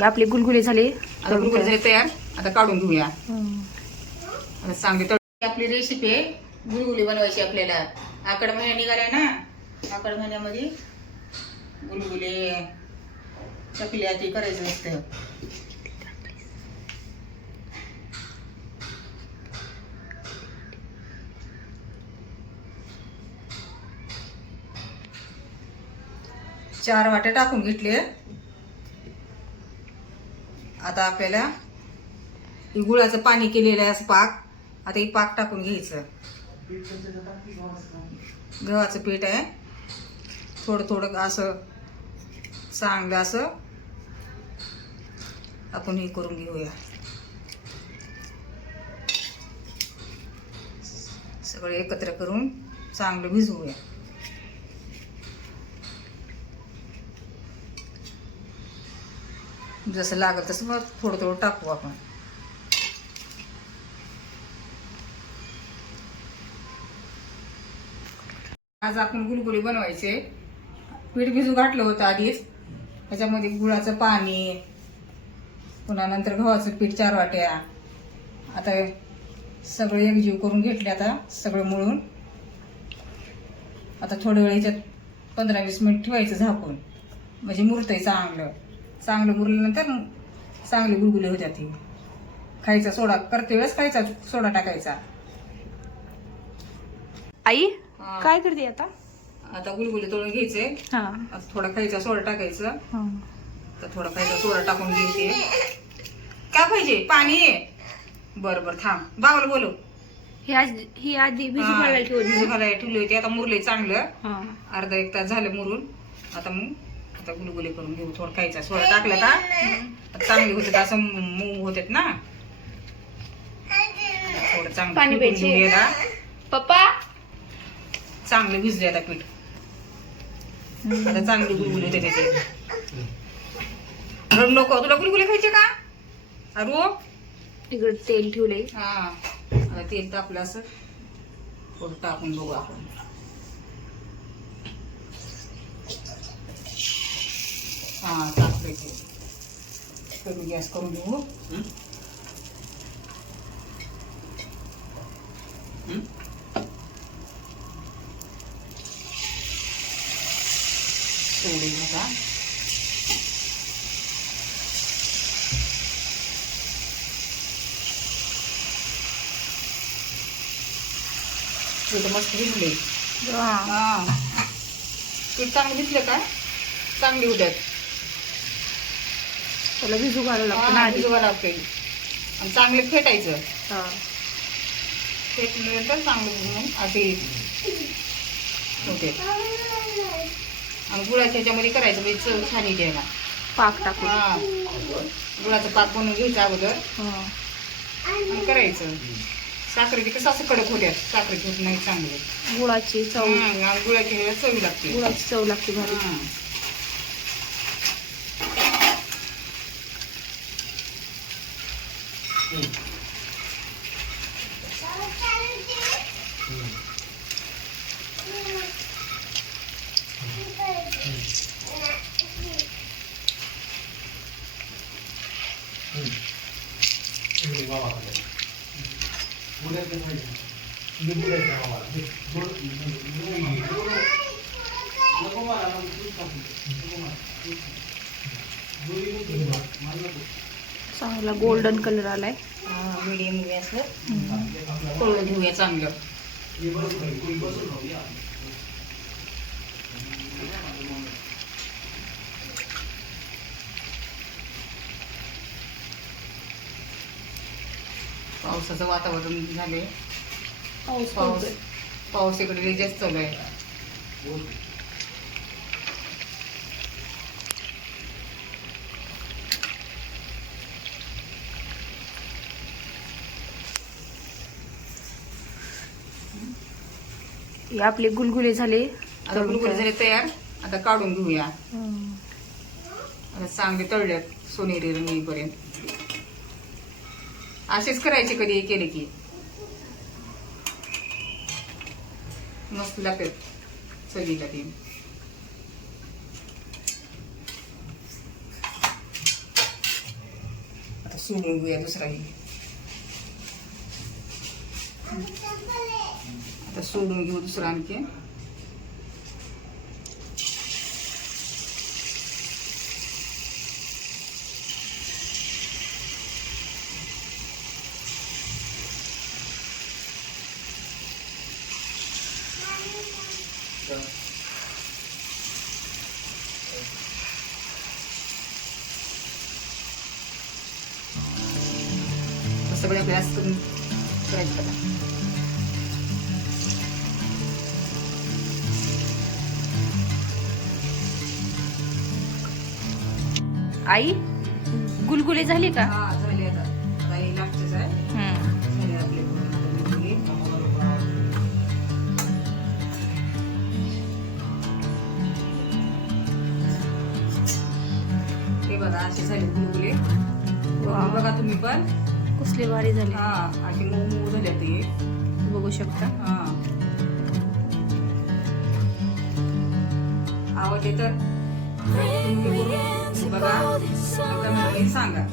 आपले गुलगुले झाले. आता गुलगुले झाले तयार. आता काढून घेऊया. आता चांगली तळून आपली रेसिपी आहे. गुलगुले बनवायची आपल्याला. आकड महिना निघालाय ना. आकड महिन्यामध्ये गुलगुले चकल्या ते करायचं असतं. चार वाटे टाकून घेतले. आता आपल्याला गुळाचं पाणी केलेलं आहे असं पाक. आता हे पाक टाकून घ्यायचं. गव्हाचं पीठ आहे. थोडं थोडं असं चांगलं असं आपण हे करून घेऊया. सगळं एकत्र करून चांगलं भिजवूया. जसं लागेल तसं मग थोडं थोडं टाकू आपण. आज आपण गुलगुले बनवायचे. पीठ भिजू घातलं होतं आधीच. त्याच्यामध्ये गुळाचं पाणी, पुन्हा नंतर गव्हाचं पीठ 4 वाट्या. आता सगळं एकजीव करून घेतले. आता सगळं मळून आता थोड्या वेळ ह्याच्यात 15-20 मिनिट ठेवायचं झाकून. म्हणजे मुरतंय चांगलं. चांगलं मुरल्यानंतर चांगले गुलगुले होत्यात. ते खायचा सोडा करते वेळेस खायचा सोडा टाकायचा. आई काय करते आता? आता गुलगुले तळून घ्यायचे. आता थोडा खायचा सोडा टाकायचं. तर थोडा खायचा सोडा टाकून घ्यायचे. काय पाहिजे? पाणी. बरं थांब, बाबाला बोलव. ही आधी भिजू घालायला ठेवली होती. आता मुरले चांगलं. अर्धा 1 तास झालं मुरून. आता मग आता गुलगुले करून घेऊ. थोडं खायचा सोडा टाकला का चांगले होते. असं मऊ होतात ना. थोडं चांगलं पाणी प्यायचे. पप्पा चांगलं भिजले आता पीठ. आता चांगले गुलगुले होते त्याचे. रड नको. तुला गुलगुले खायचे का? अरू तिकडे तेल ठेवले. आता तेल तापलं असं थोडं टाकून बघू आपण. टाकलं ते करू. गॅस करून घेऊ. सोडे आता मस्त भिजले. पीठ चांगलं भिजलं का चांगली उद्यात. त्याला भिजू घालायला लागतं. भिजवा लागते. आणि चांगले फेटायचं. फेटल्यानंतर चांगलं भिजून असे होते. आणि गुळाच्या ह्याच्यामध्ये करायचं म्हणजे चव छान येते याला. पाक टाकून गुळाचं पाक बनवून घ्यायचं अगोदर आणि करायचं. साखरेची कसं असं कडक होत्यात. साखरेची होत नाही चांगले. गुळाची चव. गुळाची चवी लागते. गुळाची चव लागते भारी. चांगला गोल्डन कलर आलाय. मीडियम गॅसवर तळून घेऊया चांगलं. पावसाचं वातावरण झाले. पाऊस इकडे जास्त चालू आहे. आपले गुलगुले झाले. आता गुलगुले झाले तयार. आता काढून घेऊया. आता चांगले तळल्यात सोनेरी रंग येईपर्यंत. असेच करायचे कधी केले की मस्त लागतात चवीला ते. सोडून घेऊया दुसराही. आता सोडून घेऊ दुसरा आणखी. सगळे आपल्याला असं करून करायचं बघा. आई गुलगुले झाले का? हा झाले. आता आता हे लागतेच आहे. झाले आपले गुलगुले. हे बघा असे झाले गुलगुले. बघा तुम्ही पण कसले भारी झाले. हा असे मऊ मऊ झाले ते बघू शकता. हा. आवडले तर तुम्ही करून बघा. सांगा.